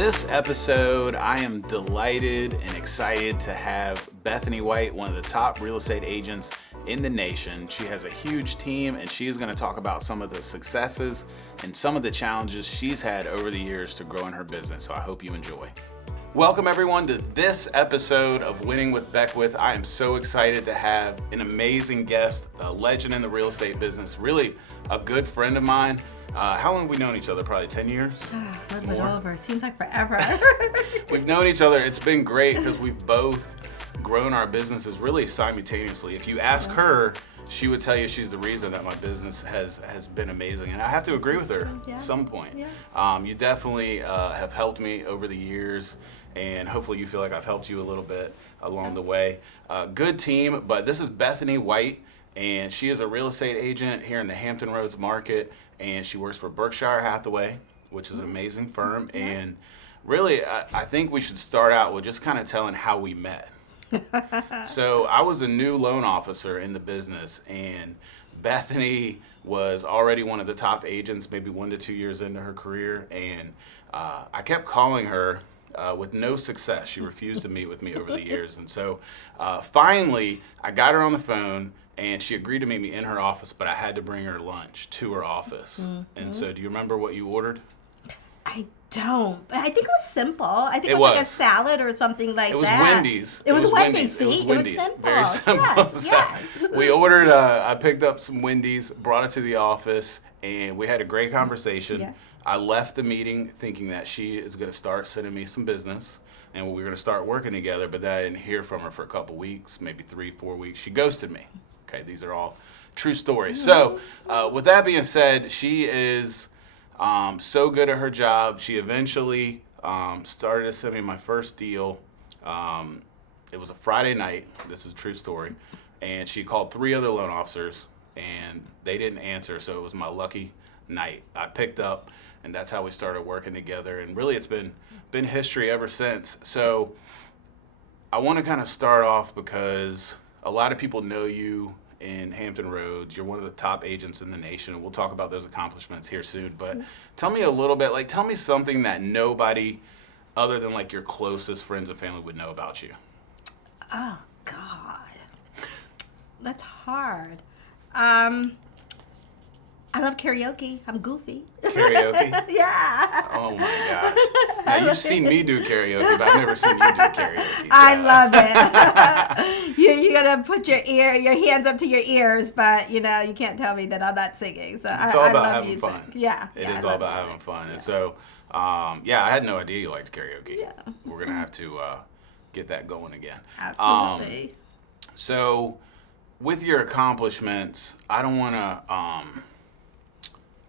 this episode, I am delighted and excited to have Bethany White, one of the top real estate agents in the nation. She has a huge team, and she is going to talk about some of the successes and some of the challenges she's had over the years to grow in her business. So I hope you enjoy. Welcome everyone to this episode of Winning with Beckwith. I am so excited to have an amazing guest, a legend in the real estate business, really a good friend of mine. How long have we known each other? Probably 10 years? A little bit over. Seems like forever. We've known each other. It's been great because we've both grown our businesses really simultaneously. If you ask her, she would tell you she's the reason that my business has been amazing. And I have to agree with her at some point. Yeah. You definitely have helped me over the years, and hopefully you feel like I've helped you a little bit along the way. Good team, but this is Bethany White, and she is a real estate agent here in the Hampton Roads market. And she works for Berkshire Hathaway, which is an amazing firm. And really, I think we should start out with just kind of telling how we met. So I was a new loan officer in the business, and Bethany was already one of the top agents, maybe 1 to 2 years into her career. And I kept calling her with no success. She refused to meet with me over the years. And so finally, I got her on the phone, and she agreed to meet me in her office, but I had to bring her lunch to her office. Mm-hmm. And so do you remember what you ordered? I don't. I think it was simple. I think it was like a salad or something like that. It was Wendy's. It was Wendy's. See? It was simple. Very simple. Yes. We ordered, I picked up some Wendy's, brought it to the office, and we had a great conversation. Yeah. I left the meeting thinking that she is going to start sending me some business, and we were going to start working together, but then I didn't hear from her for a couple weeks, maybe 3-4 weeks. She ghosted me. Okay, these are all true stories. So with that being said, she is so good at her job. She eventually started to send me my first deal. It was a Friday night. This is a true story. And she called 3 other loan officers, and they didn't answer, so it was my lucky night. I picked up, and that's how we started working together. And really, it's been history ever since. So I want to kind of start off because a lot of people know you in Hampton Roads. You're one of the top agents in the nation, and we'll talk about those accomplishments here soon. But tell me a little bit, tell me something that nobody other than your closest friends and family would know about you. Oh, God. That's hard. I love karaoke. I'm goofy. Karaoke? Yeah. Oh my gosh. Now you've seen me do karaoke, but I've never seen you do karaoke. So. I love it. You're gonna put your hands up to your ears, but you can't tell me that I'm not singing. So it's all about love having music. fun. Yeah. It is all about having fun. Yeah. And so, I had no idea you liked karaoke. Yeah. We're gonna have to get that going again. Absolutely. So, with your accomplishments, I don't want to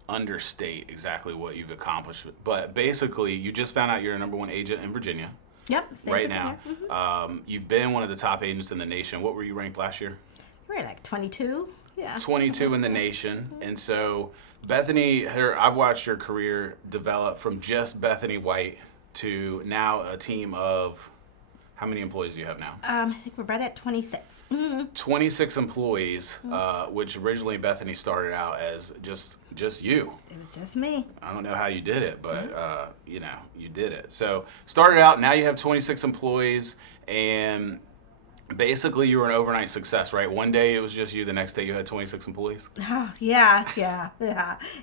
understate exactly what you've accomplished, but basically you just found out you're a #1 agent in Virginia. Yep. Right now. Mm-hmm. You've been one of the top agents in the nation. What were you ranked last year? We were 22. Yeah. 22 in the nation. And so Bethany, I've watched your career develop from just Bethany White to now a team of, how many employees do you have now? I think we're right at 26. Mm-hmm. 26 employees, which originally Bethany started out as just you. It was just me. I don't know how you did it, but you did it. So started out, now you have 26 employees, and basically you were an overnight success, right? One day it was just you, the next day you had 26 employees? Oh, yeah.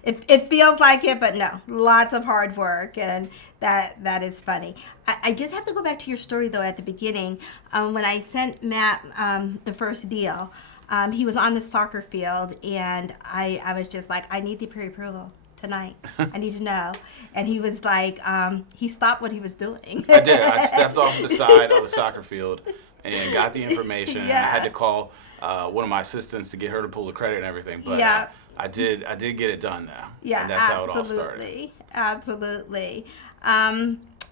It feels like it, but no, lots of hard work, and that is funny. I just have to go back to your story, though, at the beginning. When I sent Matt the first deal, he was on the soccer field, and I was just like, I need the pre-approval tonight. I need to know. And he was like, he stopped what he was doing. I did. I stepped off the side of the soccer field and got the information. And I had to call one of my assistants to get her to pull the credit and everything. But I did get it done though. Yeah, and that's how it all started. Absolutely.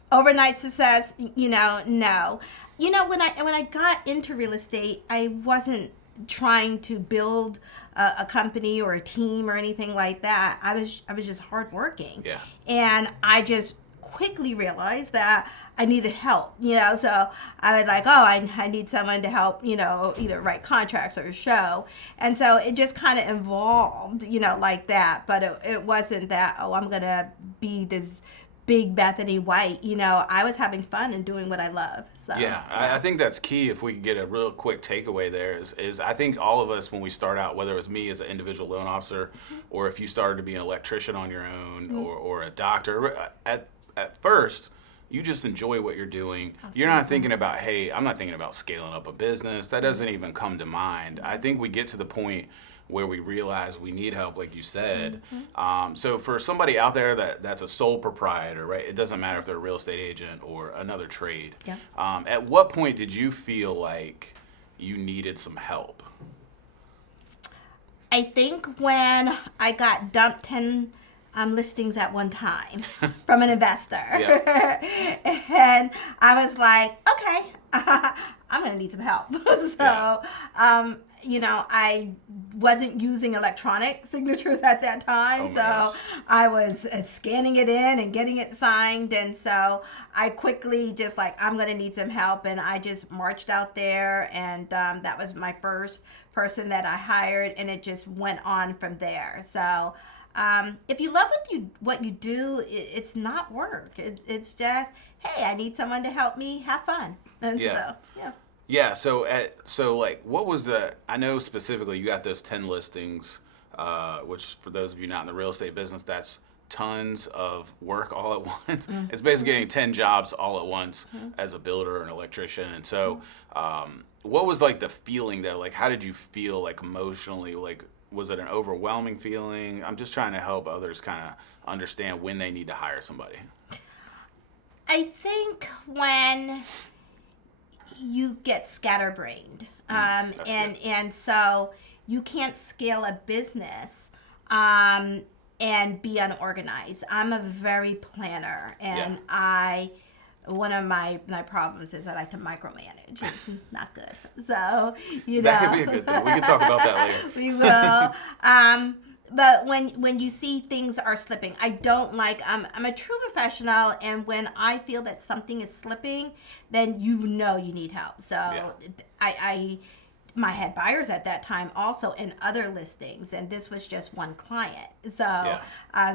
Overnight success, no. When I got into real estate, I wasn't trying to build a company or a team or anything like that. I was just hardworking. Yeah. And I just quickly realized that I needed help, so I was like, I need someone to help, either write contracts or show. And so it just kind of evolved, like that. But it wasn't that, I'm going to be this big Bethany White. I was having fun and doing what I love. So yeah. I think that's key. If we could get a real quick takeaway there is I think all of us, when we start out, whether it was me as an individual loan officer, or if you started to be an electrician on your own, or a doctor, at first, you just enjoy what you're doing. Absolutely. You're not thinking about, hey, I'm not thinking about scaling up a business. That doesn't even come to mind. I think we get to the point where we realize we need help, like you said. So for somebody out there that's a sole proprietor, right? It doesn't matter if they're a real estate agent or another trade. Yeah. At what point did you feel like you needed some help? I think when I got dumped 10 listings at one time from an investor. And I was like, okay, I'm going to need some help. So, I wasn't using electronic signatures at that time. Gosh. I was scanning it in and getting it signed. And so I quickly just I'm going to need some help. And I just marched out there. And that was my first person that I hired. And it just went on from there. So if you love what you do, it's not work. It's just, hey, I need someone to help me have fun. And Yeah. So what was I know specifically you got those 10 listings, which for those of you not in the real estate business, that's tons of work all at once. Mm-hmm. It's basically getting 10 jobs all at once as a builder or an electrician. And so, what was the feeling that, how did you feel emotionally? Was it an overwhelming feeling? I'm just trying to help others kind of understand when they need to hire somebody. I think when you get scatterbrained, and so you can't scale a business and be unorganized. I'm a very planner, and one of my problems is I like to micromanage. It's not good. So, that could be a good thing. We can talk about that later. We will. But when you see things are slipping, I don't I'm a true professional, and when I feel that something is slipping, then you need help. So I had buyers at that time also in other listings, and this was just one client. So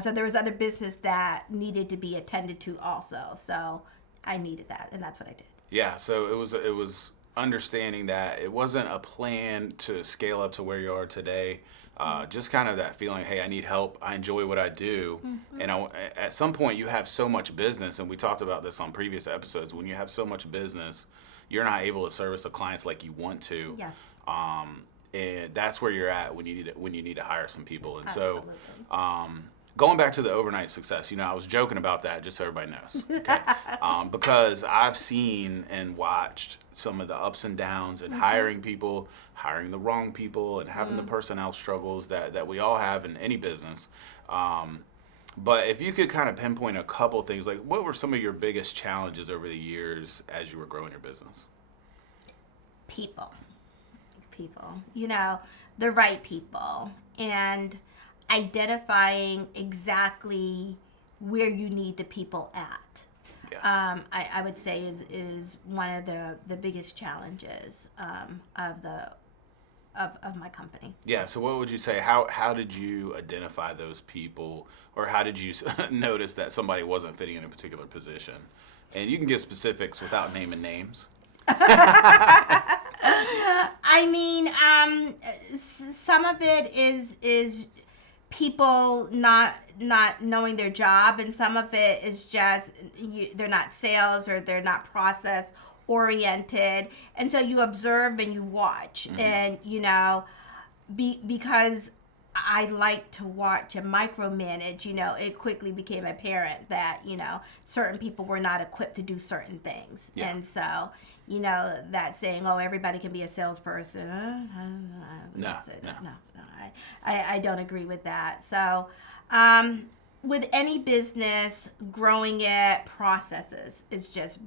so there was other business that needed to be attended to also. So I needed that, and that's what I did. Yeah, so it was understanding that it wasn't a plan to scale up to where you are today. Just kind of that feeling, hey, I need help. I enjoy what I do. Mm-hmm. And at some point, you have so much business, and we talked about this on previous episodes. When you have so much business, you're not able to service the clients like you want to. Yes. And that's where you're at when you need to hire some people. And Absolutely. So, going back to the overnight success, I was joking about that just so everybody knows, okay? Because I've seen and watched some of the ups and downs in hiring people, hiring the wrong people, and having the personnel struggles that we all have in any business. But if you could kind of pinpoint a couple things, what were some of your biggest challenges over the years as you were growing your business? People, the right people, and identifying exactly where you need the people at. Yeah. I would say is one of the biggest challenges of my company. Yeah. So what would you say? How did you identify those people, or how did you notice that somebody wasn't fitting in a particular position? And you can give specifics without naming names. I mean, some of it is people not knowing their job, and some of it is just they're not sales or they're not process oriented, and so you observe and you watch, and because I like to watch and micromanage, it quickly became apparent that certain people were not equipped to do certain things. And so that saying, oh, everybody can be a salesperson, No, I don't agree with that. So with any business, growing it, processes is just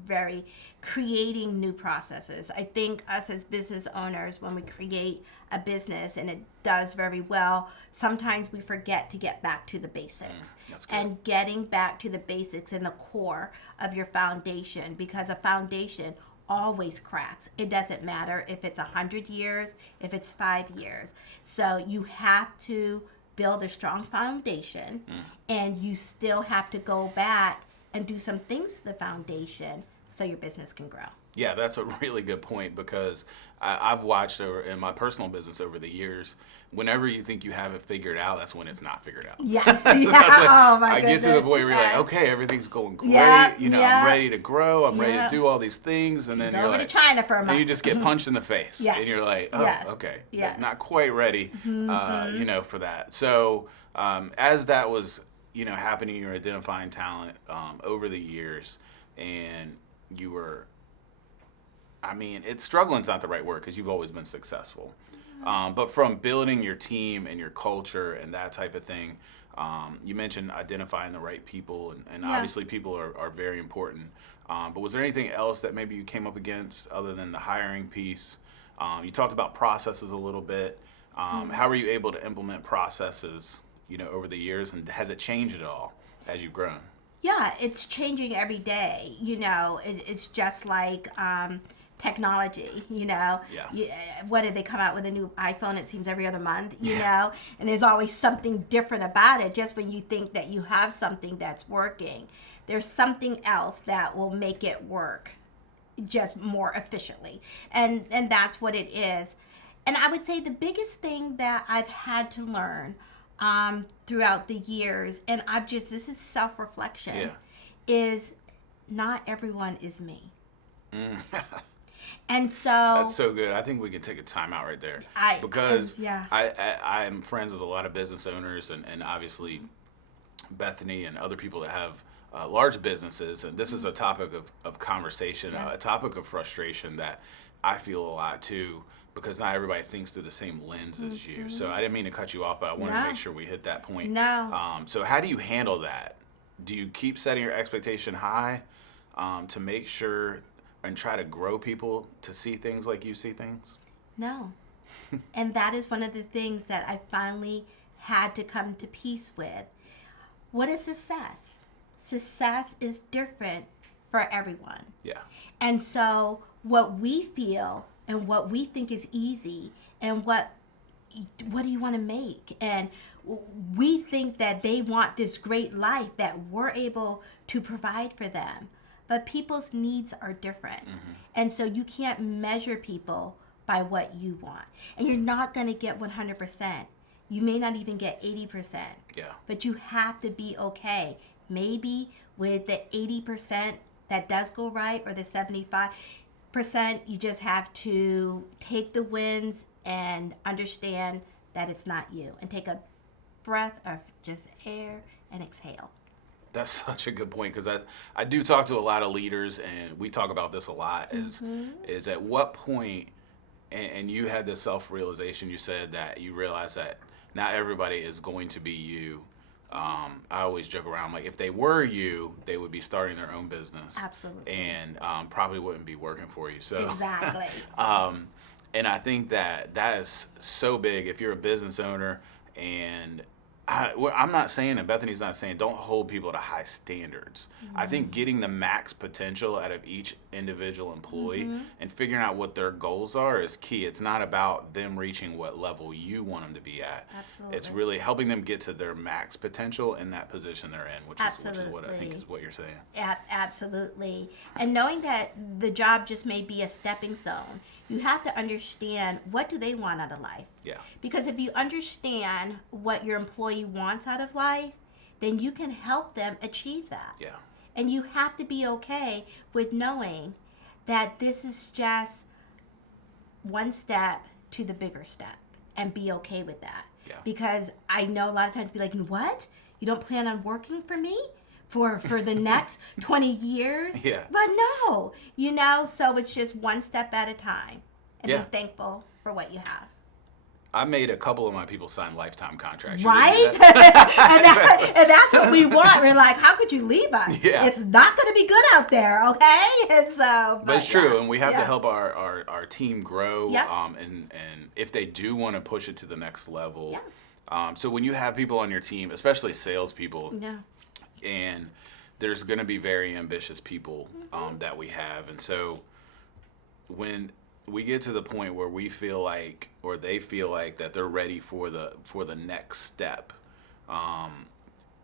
creating new processes. I think us as business owners, when we create a business and it does very well, sometimes we forget to get back to the basics. That's good. And getting back to the basics and the core of your foundation, because a foundation always cracks. It doesn't matter if it's 100 years, if it's 5 years. So you have to build a strong foundation, and you still have to go back and do some things to the foundation so your business can grow. Yeah, that's a really good point, because I've watched in my personal business over the years, whenever you think you have it figured out, that's when it's not figured out. Yes. Yeah. Oh my I goodness. get to the point where you're like, okay, everything's going great. I'm ready to grow. I'm ready to do all these things. And then Go you're over like, to China for a month. and you just get punched in the face. Yes. And you're like, oh, Yes. okay. Yes. Not quite ready, for that. So as that was, happening, you're identifying talent over the years, and you were, struggling's not the right word, because you've always been successful. But from building your team and your culture and that type of thing, you mentioned identifying the right people, and obviously people are very important. But was there anything else that maybe you came up against other than the hiring piece? You talked about processes a little bit. How were you able to implement processes, over the years, and has it changed at all as you've grown? Yeah, it's changing every day. It's just like technology, what did they come out with a new iPhone? It seems every other month, and there's always something different about it. Just when you think that you have something that's working, there's something else that will make it work just more efficiently, and that's what it is. And I would say the biggest thing that I've had to learn throughout the years, and this is self-reflection, is not everyone is me. And so that's so good. I think we can take a time out right there, because I'm friends with a lot of business owners, and obviously Bethany and other people that have large businesses, and this is a topic of conversation, a topic of frustration that I feel a lot too, because not everybody thinks through the same lens as you. So I didn't mean to cut you off, but I wanted to make sure we hit that point. No. So how do you handle that? Do you keep setting your expectation high to make sure and try to grow people to see things like you see things? No. And that is one of the things that I finally had to come to peace with. What is success? Success is different for everyone. Yeah. And so what we feel and what we think is easy, and what do you want to make? And we think that they want this great life that we're able to provide for them. But people's needs are different. And so you can't measure people by what you want. And you're not going to get 100%. You may not even get 80%. Yeah. But you have to be okay. Maybe with the 80% that does go right, or the 75%, you just have to take the wins and understand that it's not you. And take a breath of just air and exhale. That's such a good point, because I do talk to a lot of leaders, and we talk about this a lot, is at what point, and you had this self-realization, you said that you realized that not everybody is going to be you. I always joke around, like, if they were you, they would be starting their own business. Absolutely. And probably wouldn't be working for you. So Exactly. And I think that is so big if you're a business owner, and I'm not saying, and Bethany's not saying, don't hold people to high standards. I think getting the max potential out of each individual employee and figuring out what their goals are is key. It's not about them reaching what level you want them to be at. Absolutely. It's really helping them get to their max potential in that position they're in, which is what I think is what you're saying. Absolutely. And knowing that the job just may be a stepping stone, you have to understand, what do they want out of life? Yeah. Because if you understand what your employee wants out of life, then you can help them achieve that. Yeah. And you have to be okay with knowing that this is just one step to the bigger step, and be okay with that. Yeah. Because I know a lot of times be like, what? You don't plan on working for me for the next 20 years? Yeah. But no, so it's just one step at a time, and be thankful for what you have. I made a couple of my people sign lifetime contracts. Right? and that's what we want. We're like, how could you leave us? Yeah. It's not going to be good out there, okay? And so, but it's true, and we have to help our team grow. Yep. And if they do want to push it to the next level. Yeah. So when you have people on your team, especially salespeople, and there's going to be very ambitious people that we have, and so when we get to the point where we feel like, or they feel like, that they're ready for the next step,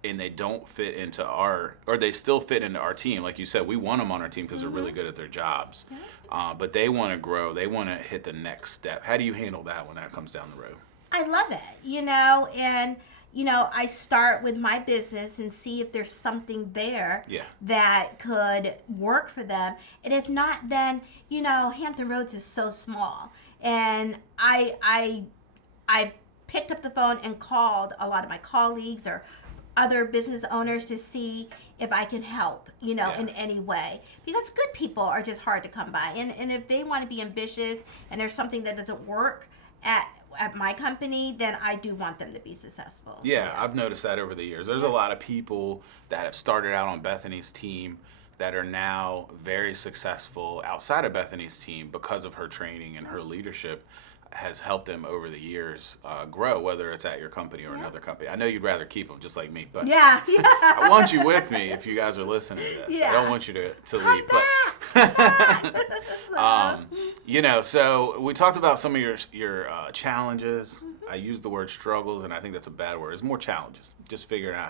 and they don't fit into or they still fit into our team. Like you said, we want them on our team because they're really good at their jobs. But they want to grow. They want to hit the next step. How do you handle that when that comes down the road? I love it, and I start with my business and see if there's something there that could work for them. And if not, then, Hampton Roads is so small. And I picked up the phone and called a lot of my colleagues or other business owners to see if I can help, in any way. Because good people are just hard to come by. And if they want to be ambitious and there's something that doesn't work at my company, then I do want them to be successful. Yeah, I've noticed that over the years. There's a lot of people that have started out on Bethany's team that are now very successful outside of Bethany's team because of her training and her leadership has helped them over the years grow, whether it's at your company or another company. I know you'd rather keep them just like me, but I want you with me if you guys are listening to this. I don't want you to leave. But so we talked about some of your challenges. I used the word struggles, and I think that's a bad word. It's more challenges. Just figuring out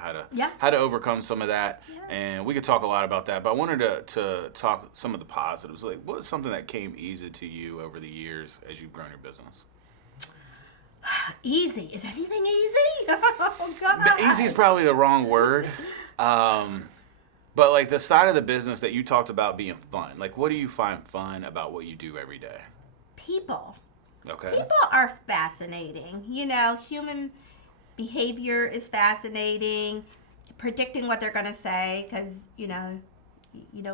how to overcome some of that. And we could talk a lot about that, but I wanted to talk some of the positives. Like, what was something that came easy to you over the years as you've grown your business? Easy? Is anything easy? Oh, God. Easy is probably the wrong word. But like the side of the business that you talked about being fun, like what do you find fun about what you do every day? People. Okay. People are fascinating. Human behavior is fascinating. Predicting what they're going to say, because,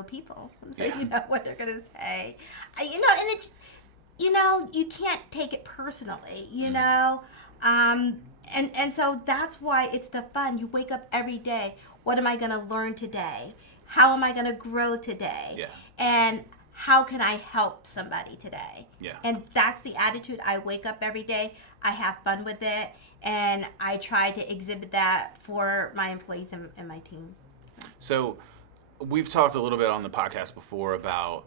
people. So you know what they're going to say. And it's, you can't take it personally, And so that's why it's the fun. You wake up every day. What am I going to learn today? How am I going to grow today? Yeah. And how can I help somebody today? Yeah. And that's the attitude. I wake up every day. I have fun with it. And I try to exhibit that for my employees and my team. So we've talked a little bit on the podcast before about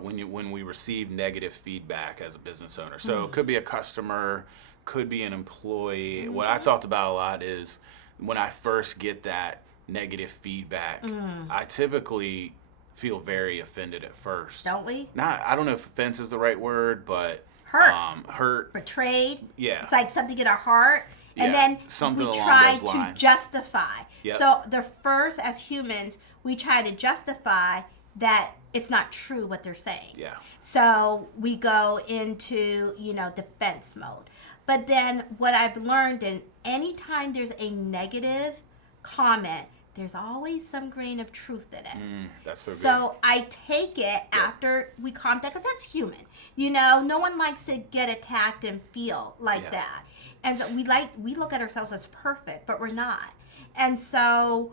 when we receive negative feedback as a business owner. So it could be a customer, could be an employee. What I talked about a lot is when I first get that negative feedback, I typically feel very offended at first. Don't we? I don't know if offense is the right word, but hurt, betrayed. Yeah, it's like something in our heart, and then something we along try those lines. to justify. Yep. So the first, as humans, we try to justify that it's not true what they're saying. Yeah. So we go into defense mode. But then what I've learned, in any time there's a negative comment, there's always some grain of truth in it. That's so good. So I take it after we calm down, because that's human. No one likes to get attacked and feel like that. And so we look at ourselves as perfect, but we're not. And so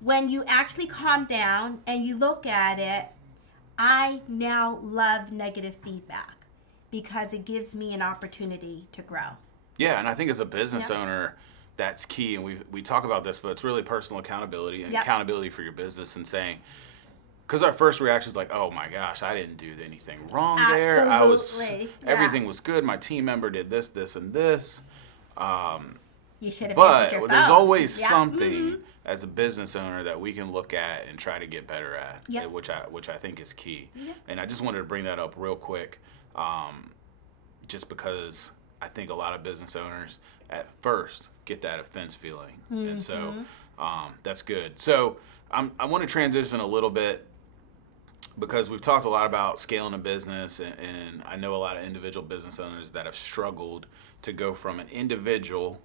when you actually calm down and you look at it, I now love negative feedback because it gives me an opportunity to grow. Yeah, and I think as a business owner, that's key. And we talk about this, but it's really personal accountability and accountability for your business, and saying, because our first reaction is like, oh my gosh, I didn't do anything wrong there. Everything was good. My team member did this, this, and this. You should have But your there's phone. always something as a business owner that we can look at and try to get better at, which I think is key. And I just wanted to bring that up real quick, just because I think a lot of business owners at first get that offense feeling. And so that's good. So I want to transition a little bit, because we've talked a lot about scaling a business, and I know a lot of individual business owners that have struggled to go from an individual,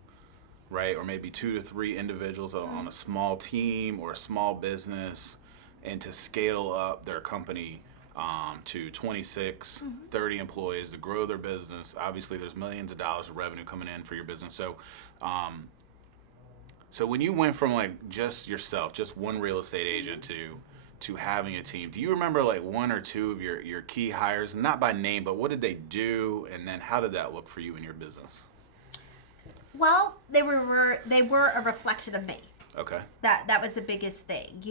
right, or maybe 2 to 3 individuals on a small team or a small business, and to scale up their company to 26, 30 employees, to grow their business. Obviously, there's millions of dollars of revenue coming in for your business. So, so when you went from like just yourself, just one real estate agent, to having a team, do you remember like 1 or 2 of your key hires, not by name, but what did they do, and then how did that look for you in your business? Well, they were a reflection of me. Okay. That was the biggest thing.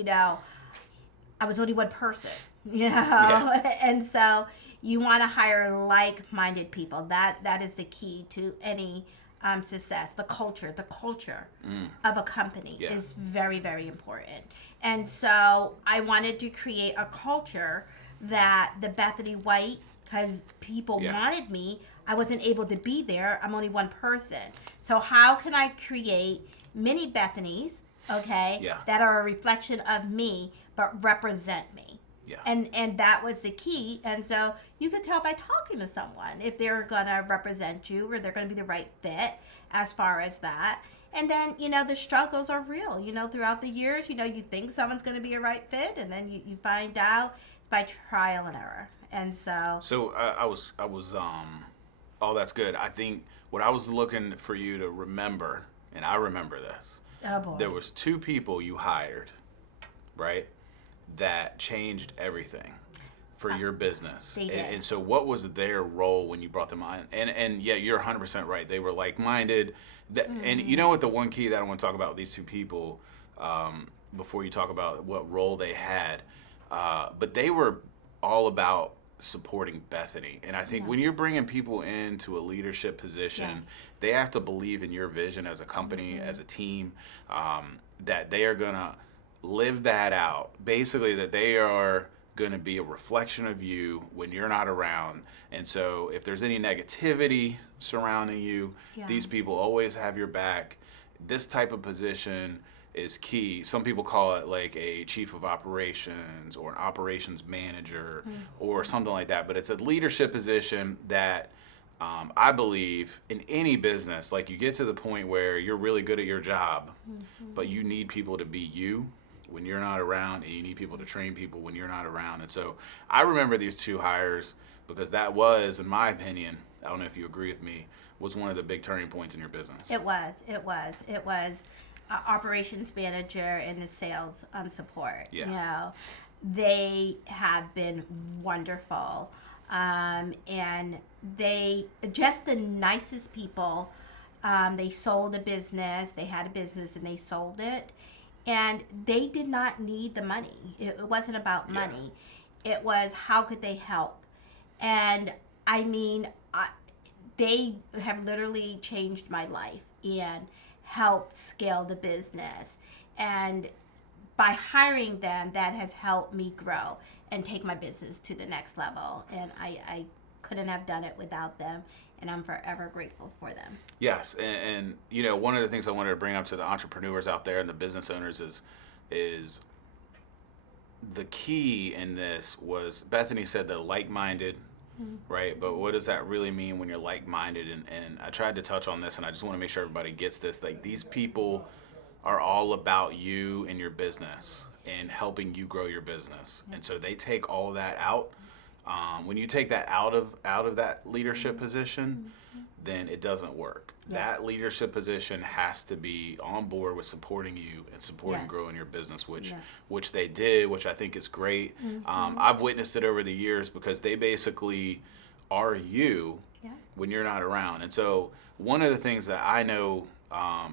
I was only one person. And so you want to hire like-minded people. That is the key to any success. The culture of a company is very, very important. And so I wanted to create a culture that the Bethany White, because people wanted me, I wasn't able to be there. I'm only one person. So how can I create many Bethanys, that are a reflection of me, but represent me? Yeah. And that was the key. And so you could tell by talking to someone if they're going to represent you or they're going to be the right fit as far as that. And then, the struggles are real, throughout the years, you think someone's going to be a right fit, and then you find out it's by trial and error. And so I was oh, that's good. I think what I was looking for you to remember, and I remember this, there was 2 people you hired, right, that changed everything for your business. And so what was their role when you brought them on? And yeah, you're 100% right. They were like-minded. And you know what, the one key that I want to talk about with these 2 people, before you talk about what role they had, but they were all about supporting Bethany. And I think when you're bringing people into a leadership position, they have to believe in your vision as a company, as a team, that they are going to live that out. Basically, that they are going to be a reflection of you when you're not around. And so if there's any negativity surrounding you, these people always have your back. This type of position is key. Some people call it like a chief of operations or an operations manager or something like that. But it's a leadership position that I believe in any business, like you get to the point where you're really good at your job, but you need people to be you when you're not around, and you need people to train people when you're not around. And so I remember these 2 hires because that was, in my opinion, I don't know if you agree with me, was one of the big turning points in your business. It was operations manager and the sales support. They have been wonderful, and they just the nicest people. They sold a business. They had a business and they sold it, and they did not need the money. It wasn't about money. It was how could they help, and I mean, they have literally changed my life and helped scale the business. And by hiring them, that has helped me grow and take my business to the next level. And I couldn't have done it without them, and I'm forever grateful for them. Yes, and one of the things I wanted to bring up to the entrepreneurs out there and the business owners is the key in this was Bethany said the like-minded, right? But what does that really mean when you're like-minded? And I tried to touch on this, and I just want to make sure everybody gets this. Like, these people are all about you and your business and helping you grow your business. And so they take all that out. When you take that out of that leadership position, then it doesn't work. That leadership position has to be on board with supporting you and supporting growing your business, which they did, which I think is great. I've witnessed it over the years because they basically are you when you're not around. And so one of the things that I know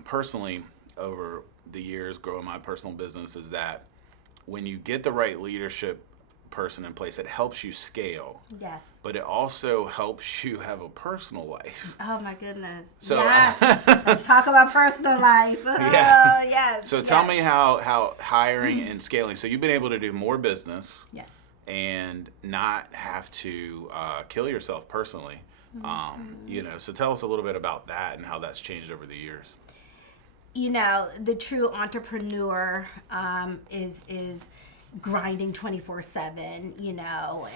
personally over the years growing my personal business is that when you get the right leadership person in place, it helps you scale. Yes. But it also helps you have a personal life. Oh my goodness. So, yes. Let's talk about personal life. Yeah. Oh, yes. So tell me how hiring and scaling. So you've been able to do more business. Yes. And not have to kill yourself personally. So tell us a little bit about that and how that's changed over the years. The true entrepreneur is grinding 24/7,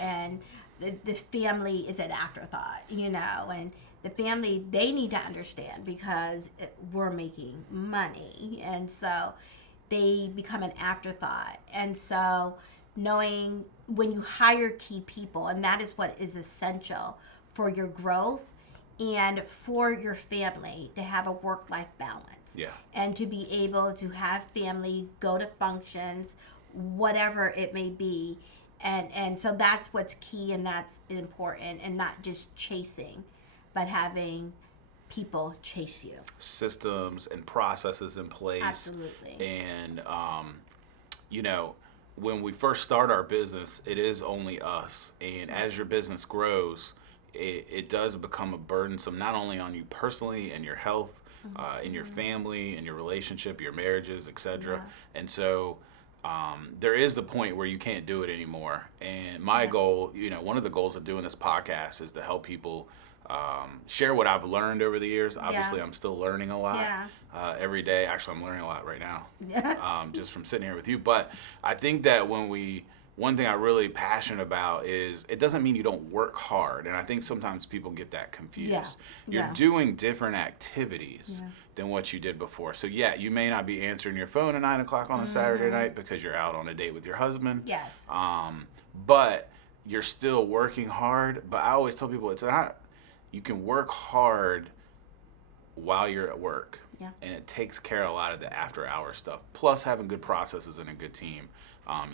and the family is an afterthought, and the family, they need to understand because we're making money, and so they become an afterthought. And so knowing when you hire key people, and that is what is essential for your growth and for your family to have a work-life balance, and to be able to have family go to functions, whatever it may be, and so that's what's key, and that's important, and not just chasing, but having people chase you. Systems and processes in place. Absolutely. And when we first start our business, it is only us, and as your business grows, it does become a burdensome not only on you personally and your health, in your family, in your relationship, your marriages, etc. Yeah. And so there is the point where you can't do it anymore. And my goal, one of the goals of doing this podcast is to help people share what I've learned over the years. Obviously, I'm still learning a lot every day. Actually, I'm learning a lot right now, just from sitting here with you. But I think that one thing I'm really passionate about is it doesn't mean you don't work hard. And I think sometimes people get that confused. You're doing different activities than what you did before. So you may not be answering your phone at 9 o'clock on a Saturday night because you're out on a date with your husband. Yes. But you're still working hard. But I always tell people you can work hard while you're at work. Yeah. And it takes care of a lot of the after-hour stuff. Plus, having good processes and a good team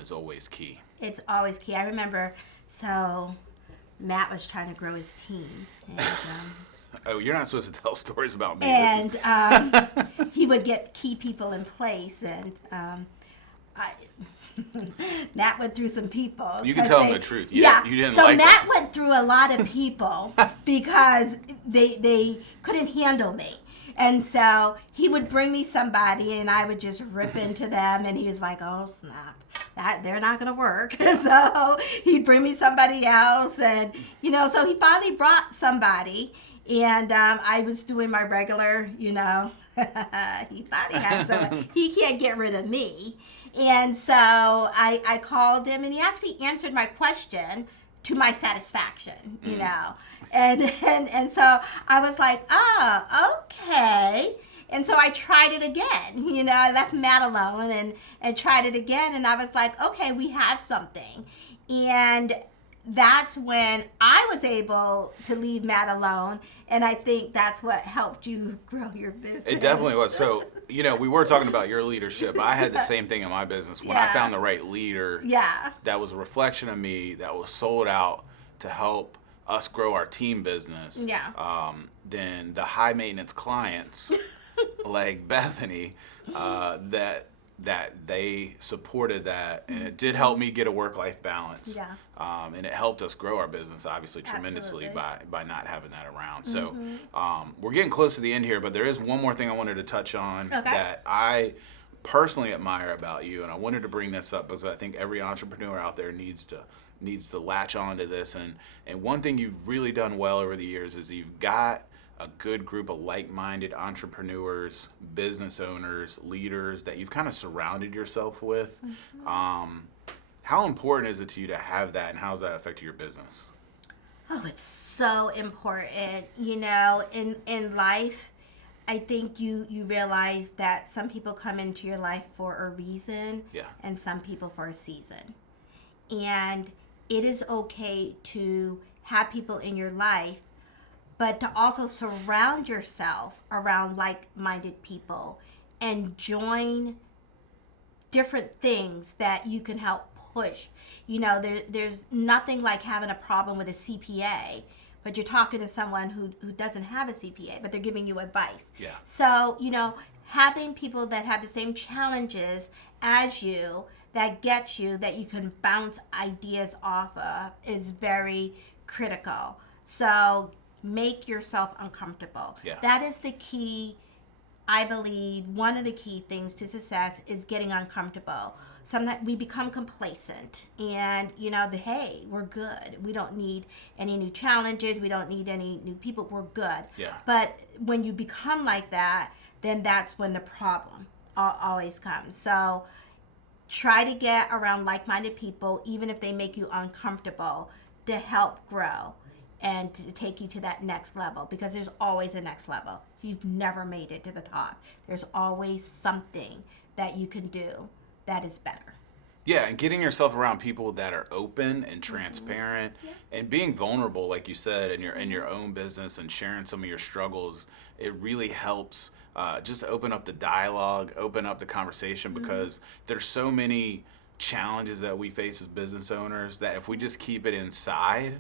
is always key. It's always key. I remember, so Matt was trying to grow his team. And, oh, you're not supposed to tell stories about me. And he would get key people in place. And Matt went through some people. You can tell him the truth. You didn't so like Matt it. went through a lot of people because they couldn't handle me. And so he would bring me somebody, and I would just rip into them, and he was like, oh, snap, they're not going to work. So he'd bring me somebody else, and, so he finally brought somebody, and I was doing my regular, he thought he had somebody. He can't get rid of me. And so I called him, and he actually answered my question to my satisfaction, And so I was like, oh, okay. And so I tried it again, I left Matt alone and tried it again. And I was like, okay, we have something. And that's when I was able to leave Matt alone. And I think that's what helped you grow your business. It definitely was. So, we were talking about your leadership. I had the same thing in my business. When I found the right leader that was a reflection of me, that was sold out to help us grow our team business, then the high maintenance clients like Bethany, that they supported that, and it did help me get a work-life balance. And it helped us grow our business, obviously, tremendously by not having that around. So we're getting close to the end here, but there is one more thing I wanted to touch on that I personally admire about you, and I wanted to bring this up because I think every entrepreneur out there needs to latch on to this. And one thing you've really done well over the years is you've got a good group of like-minded entrepreneurs, business owners, leaders that you've kind of surrounded yourself with. How important is it to you to have that, and how does that affect your business? Oh, it's so important. In life, I think you realize that some people come into your life for a reason, and some people for a season. And it is okay to have people in your life, but to also surround yourself around like-minded people and join different things that you can help push. There's nothing like having a problem with a CPA, but you're talking to someone who doesn't have a CPA, but they're giving you advice. So, having people that have the same challenges as you, that get you, that you can bounce ideas off of, is very critical. So make yourself uncomfortable. That is the key. I believe one of the key things to success is getting uncomfortable. Sometimes we become complacent and, hey, we're good. We don't need any new challenges. We don't need any new people. We're good. But when you become like that, then that's when the problem always comes. So try to get around like-minded people, even if they make you uncomfortable, to help grow and to take you to that next level, because there's always a next level. You've never made it to the top. There's always something that you can do that is better. Yeah, and getting yourself around people that are open and transparent, and being vulnerable, like you said, in your own business, and sharing some of your struggles, it really helps just open up the dialogue, open up the conversation, because there's so many challenges that we face as business owners that if we just keep it inside,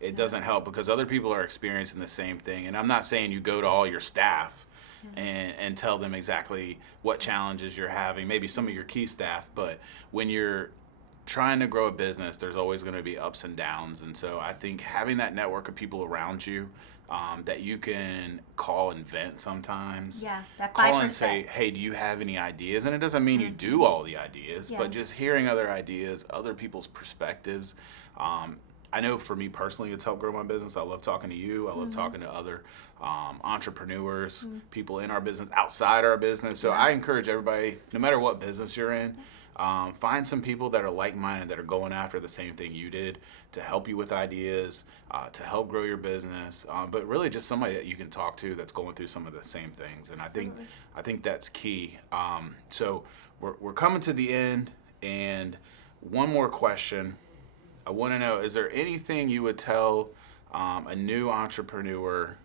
it doesn't help, because other people are experiencing the same thing. And I'm not saying you go to all your staff and tell them exactly what challenges you're having, maybe some of your key staff, but when you're trying to grow a business, there's always going to be ups and downs. And so I think having that network of people around you that you can call and vent sometimes. Yeah, that 5%. Call and say, hey, do you have any ideas? And it doesn't mean you do all the ideas, but just hearing other ideas, other people's perspectives. I know for me personally, it's helped grow my business. I love talking to you. I love talking to other entrepreneurs, people in our business, outside our business. So I encourage everybody, no matter what business you're in, find some people that are like-minded, that are going after the same thing you did, to help you with ideas, to help grow your business, but really just somebody that you can talk to that's going through some of the same things. And I think that's key. So we're coming to the end, and one more question. I want to know, is there anything you would tell a new entrepreneur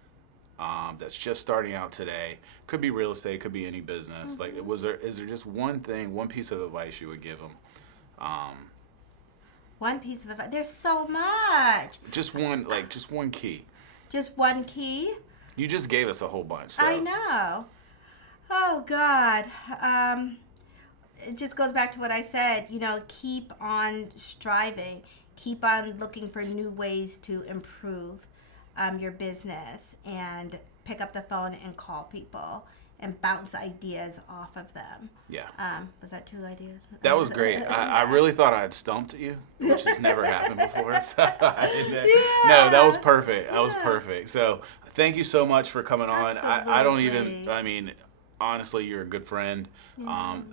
that's just starting out today? Could be real estate, could be any business. Like, is there just one thing, one piece of advice you would give them? One piece of advice. There's so much. Just one key. Just one key? You just gave us a whole bunch. So. I know. Oh, God. It just goes back to what I said. Keep on striving. Keep on looking for new ways to improve your business, and pick up the phone and call people and bounce ideas off of them. Yeah. Was that 2 ideas? That was great. I really thought I had stumped you, which has never happened before. So no, that was perfect. That was perfect. So thank you so much for coming on. I don't even, honestly, you're a good friend.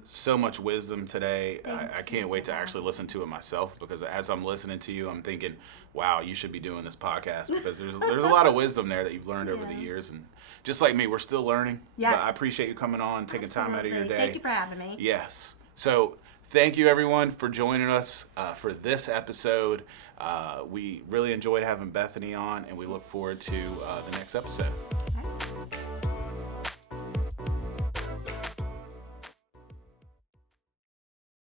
So much wisdom today. I can't wait to actually listen to it myself, because as I'm listening to you, I'm thinking, wow, you should be doing this podcast, because there's a lot of wisdom there that you've learned over the years. And just like me, we're still learning. Yes. But I appreciate you coming on, taking time out of your day. Thank you for having me. Yes. So thank you, everyone, for joining us for this episode. We really enjoyed having Bethany on, and we look forward to the next episode.